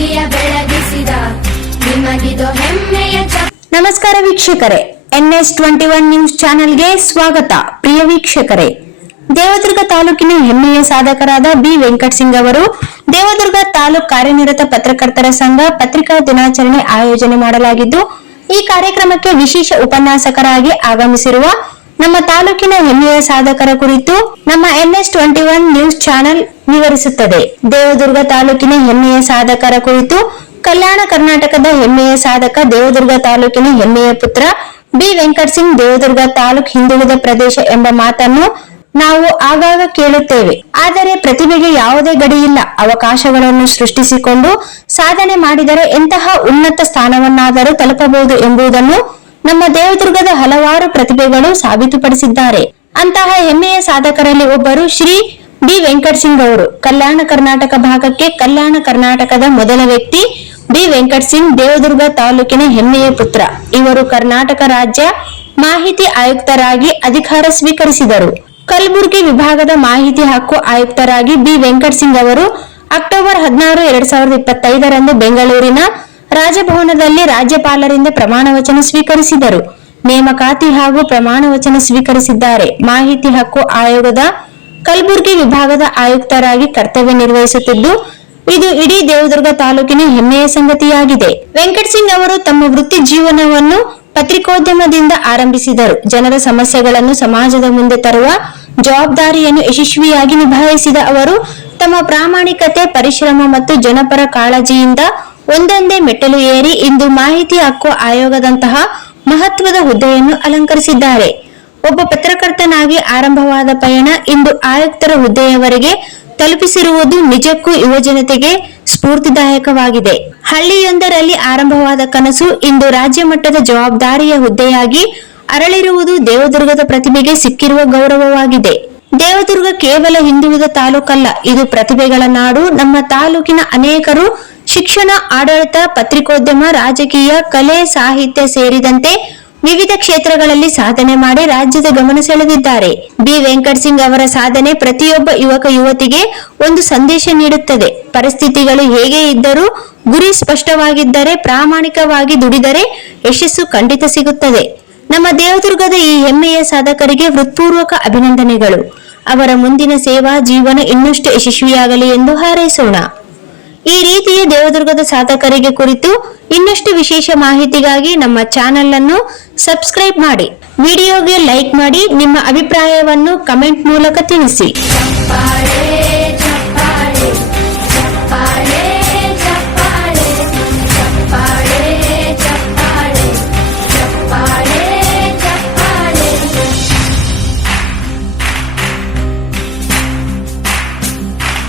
ಕೀರ್ತಿಯ ಬೆಳಗಿಸಿದ ನಿಮಗಿದು ಹೆಮ್ಮೆಯ ನಮಸ್ಕಾರ ವೀಕ್ಷಕರೇ, NS21 ನ್ಯೂಸ್ ಚಾನೆಲ್ಗೆ ಸ್ವಾಗತ. ಪ್ರಿಯ ವೀಕ್ಷಕರೇ, ದೇವದುರ್ಗ ತಾಲೂಕಿನ ಹೆಮ್ಮೆಯ ಸಾಧಕರಾದ ಬಿ ವೆಂಕಟ್ ಸಿಂಗ್ ಅವರು ದೇವದುರ್ಗ ತಾಲೂಕು ಕಾರ್ಯನಿರತ ಪತ್ರಕರ್ತರ ಸಂಘ ಪತ್ರಿಕಾ ದಿನಾಚರಣೆ ಆಯೋಜನೆ ಮಾಡಲಾಗಿದ್ದು, ಈ ಕಾರ್ಯಕ್ರಮಕ್ಕೆ ವಿಶೇಷ ಉಪನ್ಯಾಸಕರಾಗಿ ಆಗಮಿಸಿರುವ ನಮ್ಮ ತಾಲೂಕಿನ ಹೆಮ್ಮೆಯ ಸಾಧಕರ ಕುರಿತು ನಮ್ಮ NS21 ನ್ಯೂಸ್ ಚಾನೆಲ್ ವಿವರಿಸುತ್ತದೆ. ದೇವದುರ್ಗ ತಾಲೂಕಿನ ಹೆಮ್ಮೆಯ ಸಾಧಕರ ಕುರಿತು ಕಲ್ಯಾಣ ಕರ್ನಾಟಕದ ಹೆಮ್ಮೆಯ ಸಾಧಕ, ದೇವದುರ್ಗ ತಾಲೂಕಿನ ಹೆಮ್ಮೆಯ ಪುತ್ರ ಬಿ ವೆಂಕಟ್ ಸಿಂಗ್ ದೇವದುರ್ಗ ತಾಲೂಕು ಹಿಂದುಳಿದ ಪ್ರದೇಶ ಎಂಬ ಮಾತನ್ನು ನಾವು ಆಗಾಗ ಕೇಳುತ್ತೇವೆ. ಆದರೆ ಪ್ರತಿಭೆಗೆ ಯಾವುದೇ ಗಡಿ ಇಲ್ಲ. ಅವಕಾಶಗಳನ್ನು ಸೃಷ್ಟಿಸಿಕೊಂಡು ಸಾಧನೆ ಮಾಡಿದರೆ ಎಂತಹ ಉನ್ನತ ಸ್ಥಾನವನ್ನಾದರೂ ತಲುಪಬಹುದು ಎಂಬುದನ್ನು ನಮ್ಮ ದೇವದುರ್ಗದ ಹಲವಾರು ಪ್ರತಿಭೆಗಳು ಸಾಬೀತುಪಡಿಸಿದ್ದಾರೆ. ಅಂತಹ ಹೆಮ್ಮೆಯ ಸಾಧಕರಲ್ಲಿ ಒಬ್ಬರು ಶ್ರೀ ಬಿ ವೆಂಕಟ್ ಸಿಂಗ್ ಅವರು. ಕಲ್ಯಾಣ ಕರ್ನಾಟಕ ಭಾಗಕ್ಕೆ ಕಲ್ಯಾಣ ಕರ್ನಾಟಕದ ಮೊದಲ ವ್ಯಕ್ತಿ ಬಿ ವೆಂಕಟ್ ಸಿಂಗ್ ದೇವದುರ್ಗ ತಾಲೂಕಿನ ಹೆಮ್ಮೆಯ ಪುತ್ರ. ಇವರು ಕರ್ನಾಟಕ ರಾಜ್ಯ ಮಾಹಿತಿ ಆಯುಕ್ತರಾಗಿ ಅಧಿಕಾರ ಸ್ವೀಕರಿಸಿದರು. ಕಲಬುರಗಿ ವಿಭಾಗದ ಮಾಹಿತಿ ಹಕ್ಕು ಆಯುಕ್ತರಾಗಿ ಬಿ ವೆಂಕಟ್ ಸಿಂಗ್ ಅವರು ಅಕ್ಟೋಬರ್ 16, 2025 ಬೆಂಗಳೂರಿನ ರಾಜಭವನದಲ್ಲಿ ರಾಜ್ಯಪಾಲರಿಂದ ಪ್ರಮಾಣ ವಚನ ಸ್ವೀಕರಿಸಿದರು. ನೇಮಕಾತಿ ಹಾಗೂ ಪ್ರಮಾಣ ವಚನ ಸ್ವೀಕರಿಸಿದ್ದಾರೆ. ಮಾಹಿತಿ ಹಕ್ಕು ಆಯೋಗದ ಕಲಬುರಗಿ ವಿಭಾಗದ ಆಯುಕ್ತರಾಗಿ ಕರ್ತವ್ಯ ನಿರ್ವಹಿಸುತ್ತಿದ್ದು, ಇದು ಇಡೀ ದೇವದುರ್ಗ ತಾಲೂಕಿನ ಹೆಮ್ಮೆಯ ಸಂಗತಿಯಾಗಿದೆ. ವೆಂಕಟ್ ಸಿಂಗ್ ಅವರು ತಮ್ಮ ವೃತ್ತಿ ಜೀವನವನ್ನು ಪತ್ರಿಕೋದ್ಯಮದಿಂದ ಆರಂಭಿಸಿದರು. ಜನರ ಸಮಸ್ಯೆಗಳನ್ನು ಸಮಾಜದ ಮುಂದೆ ತರುವ ಜವಾಬ್ದಾರಿಯನ್ನು ಯಶಸ್ವಿಯಾಗಿ ನಿಭಾಯಿಸಿದ ಅವರು ತಮ್ಮ ಪ್ರಾಮಾಣಿಕತೆ, ಪರಿಶ್ರಮ ಮತ್ತು ಜನಪರ ಕಾಳಜಿಯಿಂದ ಒಂದೊಂದೇ ಮೆಟ್ಟಲು ಏರಿ ಇಂದು ಮಾಹಿತಿ ಹಕ್ಕು ಆಯೋಗದಂತಹ ಮಹತ್ವದ ಹುದ್ದೆಯನ್ನು ಅಲಂಕರಿಸಿದ್ದಾರೆ. ಒಬ್ಬ ಪತ್ರಕರ್ತನಾಗಿ ಆರಂಭವಾದ ಪಯಣ ಇಂದು ಆಯುಕ್ತರ ಹುದ್ದೆಯವರೆಗೆ ತಲುಪಿಸಿರುವುದು ನಿಜಕ್ಕೂ ಯುವಜನತೆಗೆ ಸ್ಫೂರ್ತಿದಾಯಕವಾಗಿದೆ. ಹಳ್ಳಿಯೊಂದರಲ್ಲಿ ಆರಂಭವಾದ ಕನಸು ಇಂದು ರಾಜ್ಯ ಮಟ್ಟದ ಜವಾಬ್ದಾರಿಯ ಹುದ್ದೆಯಾಗಿ ಅರಳಿರುವುದು ದೇವದುರ್ಗದ ಪ್ರತಿಭೆಗೆ ಸಿಕ್ಕಿರುವ ಗೌರವವಾಗಿದೆ. ದೇವದುರ್ಗ ಕೇವಲ ಹಿಂದುಳಿದ ತಾಲೂಕಲ್ಲ, ಇದು ಪ್ರತಿಭೆಗಳ ನಾಡು. ನಮ್ಮ ತಾಲೂಕಿನ ಅನೇಕರು ಶಿಕ್ಷಣ, ಆಡಳಿತ, ಪತ್ರಿಕೋದ್ಯಮ, ರಾಜಕೀಯ, ಕಲೆ, ಸಾಹಿತ್ಯ ಸೇರಿದಂತೆ ವಿವಿಧ ಕ್ಷೇತ್ರಗಳಲ್ಲಿ ಸಾಧನೆ ಮಾಡಿ ರಾಜ್ಯದ ಗಮನ ಸೆಳೆದಿದ್ದಾರೆ. ಬಿ ವೆಂಕಟ್ ಸಿಂಗ್ ಅವರ ಸಾಧನೆ ಪ್ರತಿಯೊಬ್ಬ ಯುವಕ ಯುವತಿಗೆ ಒಂದು ಸಂದೇಶ ನೀಡುತ್ತದೆ. ಪರಿಸ್ಥಿತಿಗಳು ಹೇಗೆ ಇದ್ದರೂ ಗುರಿ ಸ್ಪಷ್ಟವಾಗಿದ್ದರೆ, ಪ್ರಾಮಾಣಿಕವಾಗಿ ದುಡಿದರೆ ಯಶಸ್ಸು ಖಂಡಿತ ಸಿಗುತ್ತದೆ. ನಮ್ಮ ದೇವದುರ್ಗದ ಈ ಹೆಮ್ಮೆಯ ಸಾಧಕರಿಗೆ ಹೃತ್ಪೂರ್ವಕ ಅಭಿನಂದನೆಗಳು. ಅವರ ಮುಂದಿನ ಸೇವಾ ಜೀವನ ಇನ್ನಷ್ಟು ಯಶಸ್ವಿಯಾಗಲಿ ಎಂದು ಹಾರೈಸೋಣ. ಈ ರೀತಿಯ ದೇವದುರ್ಗದ ಸಾಧಕರಿಗೆ ಕುರಿತು ಇನ್ನಷ್ಟು ವಿಶೇಷ ಮಾಹಿತಿಗಾಗಿ ನಮ್ಮ ಚಾನೆಲ್ ಅನ್ನು ಸಬ್ಸ್ಕ್ರೈಬ್ ಮಾಡಿ, ವಿಡಿಯೋಗೆ ಲೈಕ್ ಮಾಡಿ, ನಿಮ್ಮ ಅಭಿಪ್ರಾಯವನ್ನು ಕಮೆಂಟ್ ಮೂಲಕ ತಿಳಿಸಿ.